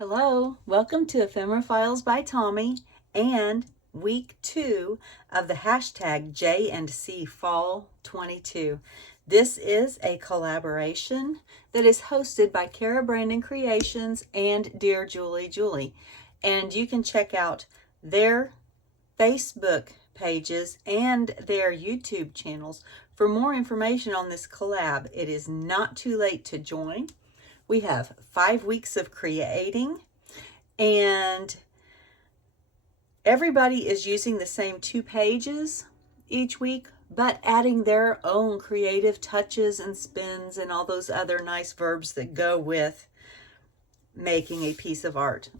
Hello, welcome to Ephemeraphiles by Tomi and week 2 of the hashtag J&C Fall 22. This is a collaboration that is hosted by Cara Brandon Creations and DearJulieJulie. And you can check out their Facebook pages and their YouTube channels for more information on this collab. It is not too late to join. We have 5 weeks of creating, and everybody is using the same 2 pages each week, but adding their own creative touches and spins and all those other nice verbs that go with making a piece of art.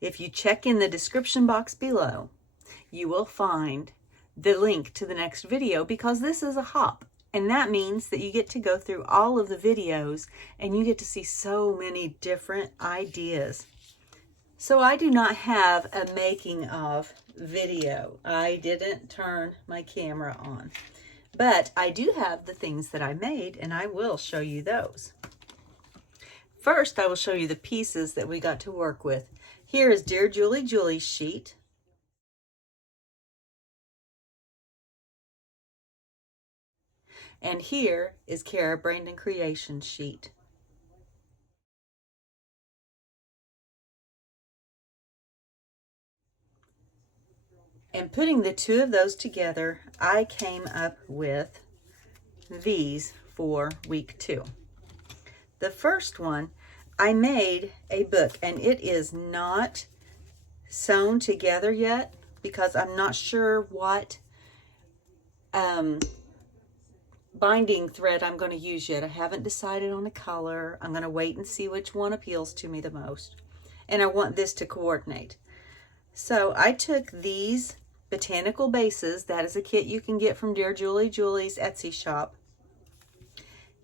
If you check in the description box below, you will find the link to the next video, because this is a hop. And that means that you get to go through all of the videos and you get to see so many different ideas. So I do not have a making of video. I didn't turn my camera on. But I do have the things that I made, and I will show you those. First, I will show you the pieces that we got to work with. Here is DearJulieJulie's sheet. And here is Cara Brandon Creations sheet. And putting the 2 of those together, I came up with these for week 2. The first one, I made a book, and it is not sewn together yet because I'm not sure what binding thread I'm going to use yet. I haven't decided on a color. I'm going to wait and see which one appeals to me the most. And I want this to coordinate. So I took these botanical bases. That is a kit you can get from DearJulieJulie's Etsy shop.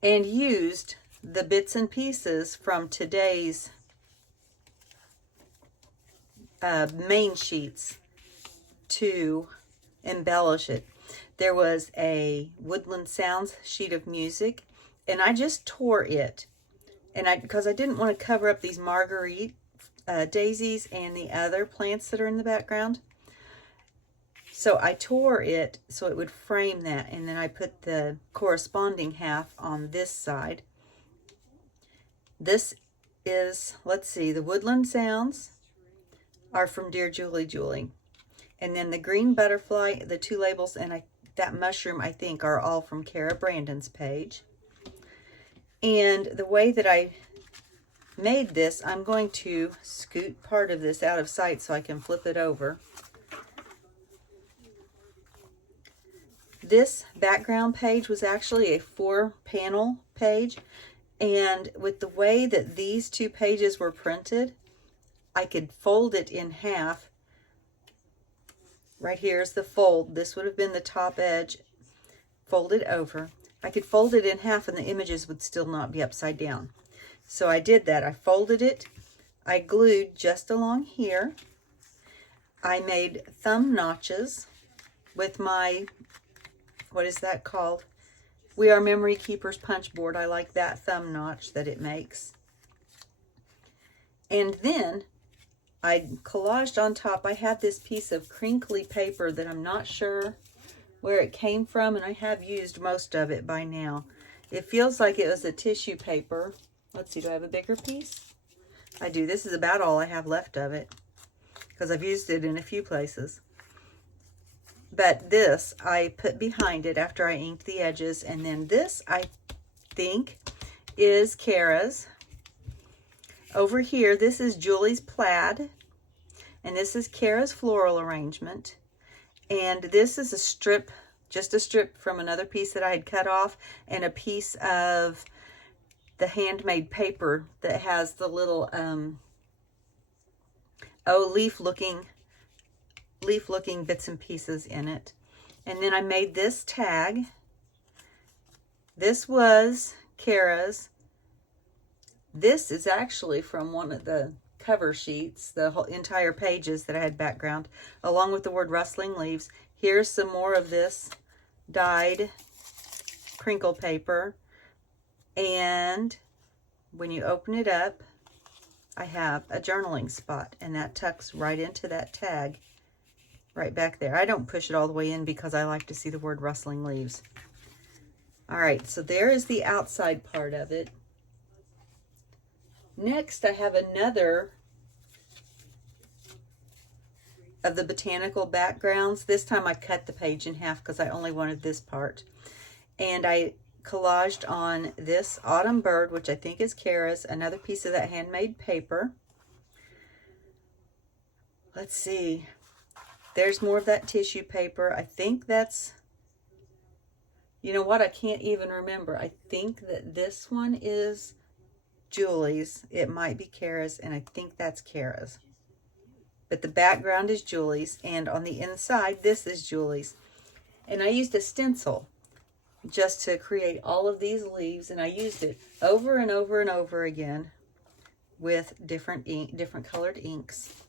And used the bits and pieces from today's main sheets to embellish it. There was a Woodland Sounds sheet of music, and I just tore it, and because I didn't want to cover up these marguerite daisies and the other plants that are in the background. So I tore it so it would frame that, and then I put the corresponding half on this side. This is, let's see, the Woodland Sounds are from DearJulieJulie. And then the green butterfly, the 2 labels, and that mushroom, I think, are all from Cara Brandon's page. And the way that I made this, I'm going to scoot part of this out of sight so I can flip it over. This background page was actually a 4-panel page, and with the way that these 2 pages were printed, I could fold it in half. Right here is the fold. This would have been the top edge, folded over. I could fold it in half and the images would still not be upside down. So I did that. I folded it. I glued just along here. I made thumb notches with my, what is that called? We Are Memory Keepers punch board. I like that thumb notch that it makes. And then I collaged on top. I have this piece of crinkly paper that I'm not sure where it came from, and I have used most of it by now. It feels like it was a tissue paper. Let's see, do I have a bigger piece? I do. This is about all I have left of it because I've used it in a few places. But this I put behind it after I inked the edges, and then this I think is Cara's. Over here, this is Julie's plaid, and this is Cara's floral arrangement, and this is a strip, just a strip from another piece that I had cut off, and a piece of the handmade paper that has the little leaf-looking bits and pieces in it. And then I made this tag. This was Cara's. This is actually from one of the cover sheets, the whole entire pages that I had background, along with the word rustling leaves. Here's some more of this dyed crinkle paper. And when you open it up, I have a journaling spot, and that tucks right into that tag right back there. I don't push it all the way in because I like to see the word rustling leaves. All right, so there is the outside part of it. Next, I have another of the botanical backgrounds. This time I cut the page in half because I only wanted this part. And I collaged on this autumn bird, which I think is Cara's, another piece of that handmade paper. Let's see. There's more of that tissue paper. I think that's, you know what? I can't even remember. I think that this one is Julie's. It might be Cara's, and I think that's Cara's. But the background is Julie's, and on the inside, this is Julie's. And I used a stencil just to create all of these leaves, and I used it over and over and over again with different colored inks.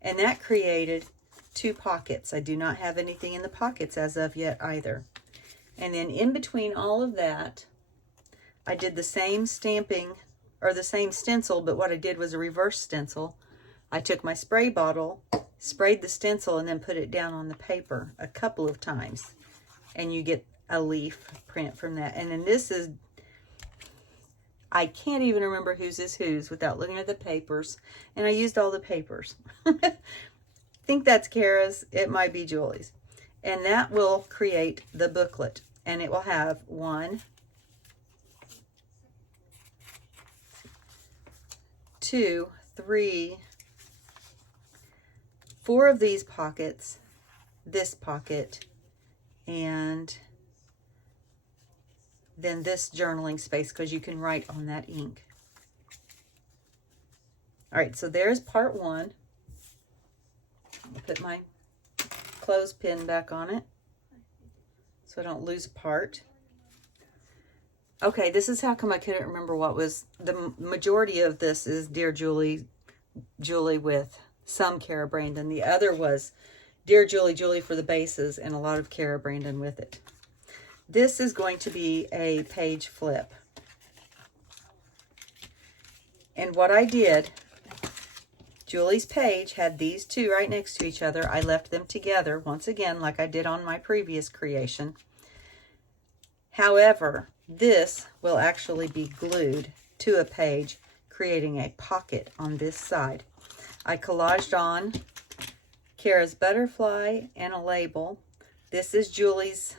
And that created 2 pockets. I do not have anything in the pockets as of yet either. And then in between all of that, I did the same stamping, or the same stencil, but what I did was a reverse stencil. I took my spray bottle, sprayed the stencil, and then put it down on the paper a couple of times. And you get a leaf print from that. And then this is, I can't even remember whose is whose without looking at the papers. And I used all the papers. I think that's Cara's. It might be Julie's. And that will create the booklet. And it will have 1, 2, 3, 4 of these pockets, this pocket, and then this journaling space, because you can write on that ink. All right, so there's part 1. I'll put my clothespin back on it so I don't lose a part. Okay, this is how come I couldn't remember what was, the majority of this is Dear Julie with some Cara Brandon. The other was Dear Julie for the bases and a lot of Cara Brandon with it. This is going to be a page flip. And what I did, Julie's page had these 2 right next to each other. I left them together once again like I did on my previous creation. However, this will actually be glued to a page, creating a pocket on this side. I collaged on Cara's butterfly and a label. This is Julie's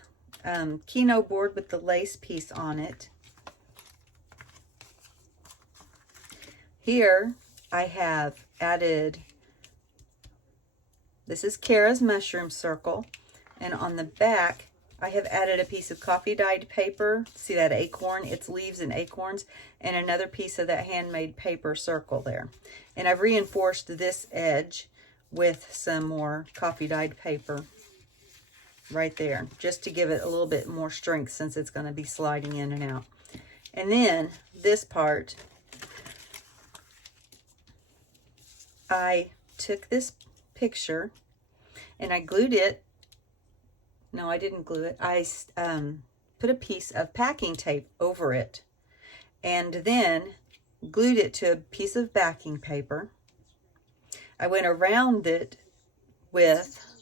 Kino board with the lace piece on it. Here I have added, this is Cara's mushroom circle, and on the back I have added a piece of coffee dyed paper. See that acorn? It's leaves and acorns, and another piece of that handmade paper circle there. And I've reinforced this edge with some more coffee dyed paper right there, just to give it a little bit more strength since it's going to be sliding in and out. And then this part, I took this picture and I glued it. No, I didn't glue it. I put a piece of packing tape over it and then glued it to a piece of backing paper. I went around it with,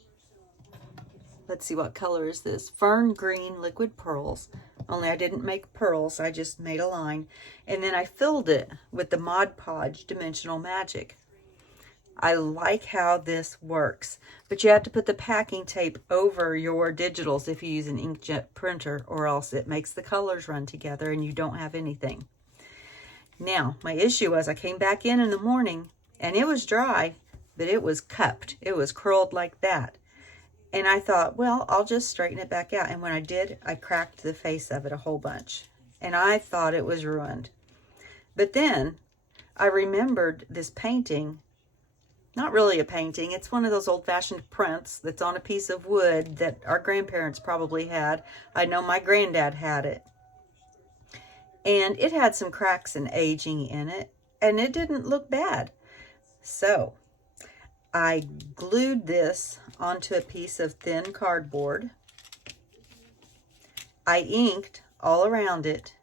let's see, what color is this? Fern green liquid pearls. Only I didn't make pearls, I just made a line. And then I filled it with the Mod Podge Dimensional Magic. I like how this works, but you have to put the packing tape over your digitals if you use an inkjet printer, or else it makes the colors run together and you don't have anything. Now, my issue was I came back in the morning and it was dry, but it was cupped. It was curled like that. And I thought, well, I'll just straighten it back out. And when I did, I cracked the face of it a whole bunch. And I thought it was ruined. But then I remembered this painting. Not really a painting. It's one of those old-fashioned prints that's on a piece of wood that our grandparents probably had. I know my granddad had it. And it had some cracks and aging in it. And it didn't look bad. So I glued this onto a piece of thin cardboard. I inked all around it.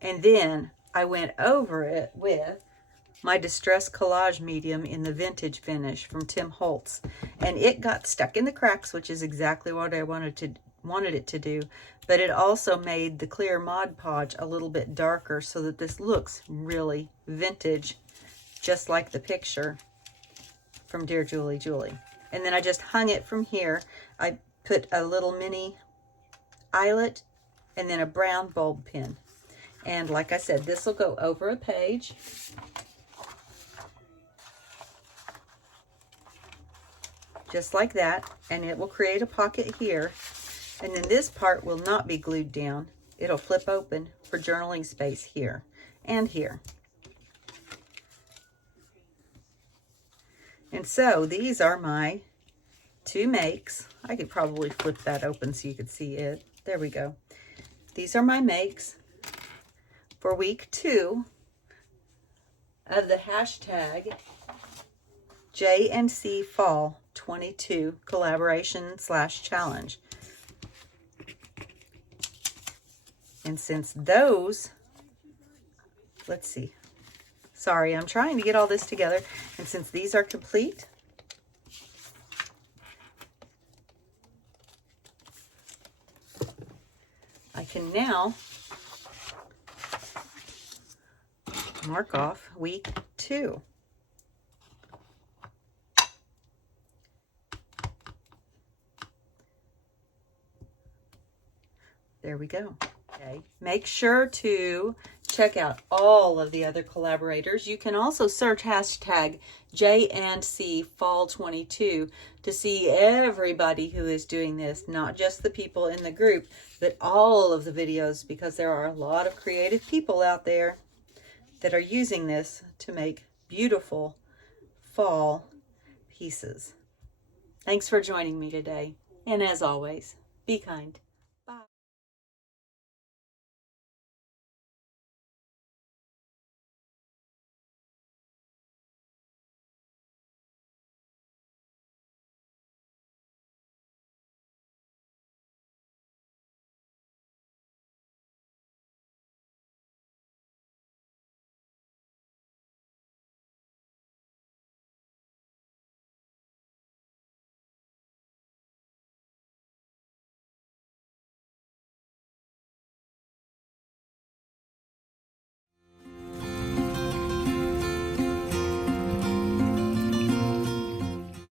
And then I went over it with my Distress Collage medium in the vintage finish from Tim Holtz, and it got stuck in the cracks, which is exactly what I wanted it to do, but it also made the clear Mod Podge a little bit darker so that this looks really vintage, just like the picture from DearJulieJulie. And then I just hung it from here. I put a little mini eyelet and then a brown bulb pin. And like I said, this will go over a page. Just like that. And it will create a pocket here. And then this part will not be glued down. It'll flip open for journaling space here and here. And so these are my 2 makes. I could probably flip that open so you could see it. There we go. These are my makes for week 2 of the hashtag J&C Fall 22 collaboration/challenge. And since those, let's see. Sorry, I'm trying to get all this together. And since these are complete, I can now mark off week 2. There we go. Okay. Make sure to check out all of the other collaborators. You can also search hashtag J&C Fall 22 to see everybody who is doing this, not just the people in the group, but all of the videos, because there are a lot of creative people out there that are using this to make beautiful fall pieces. Thanks for joining me today. And as always, be kind.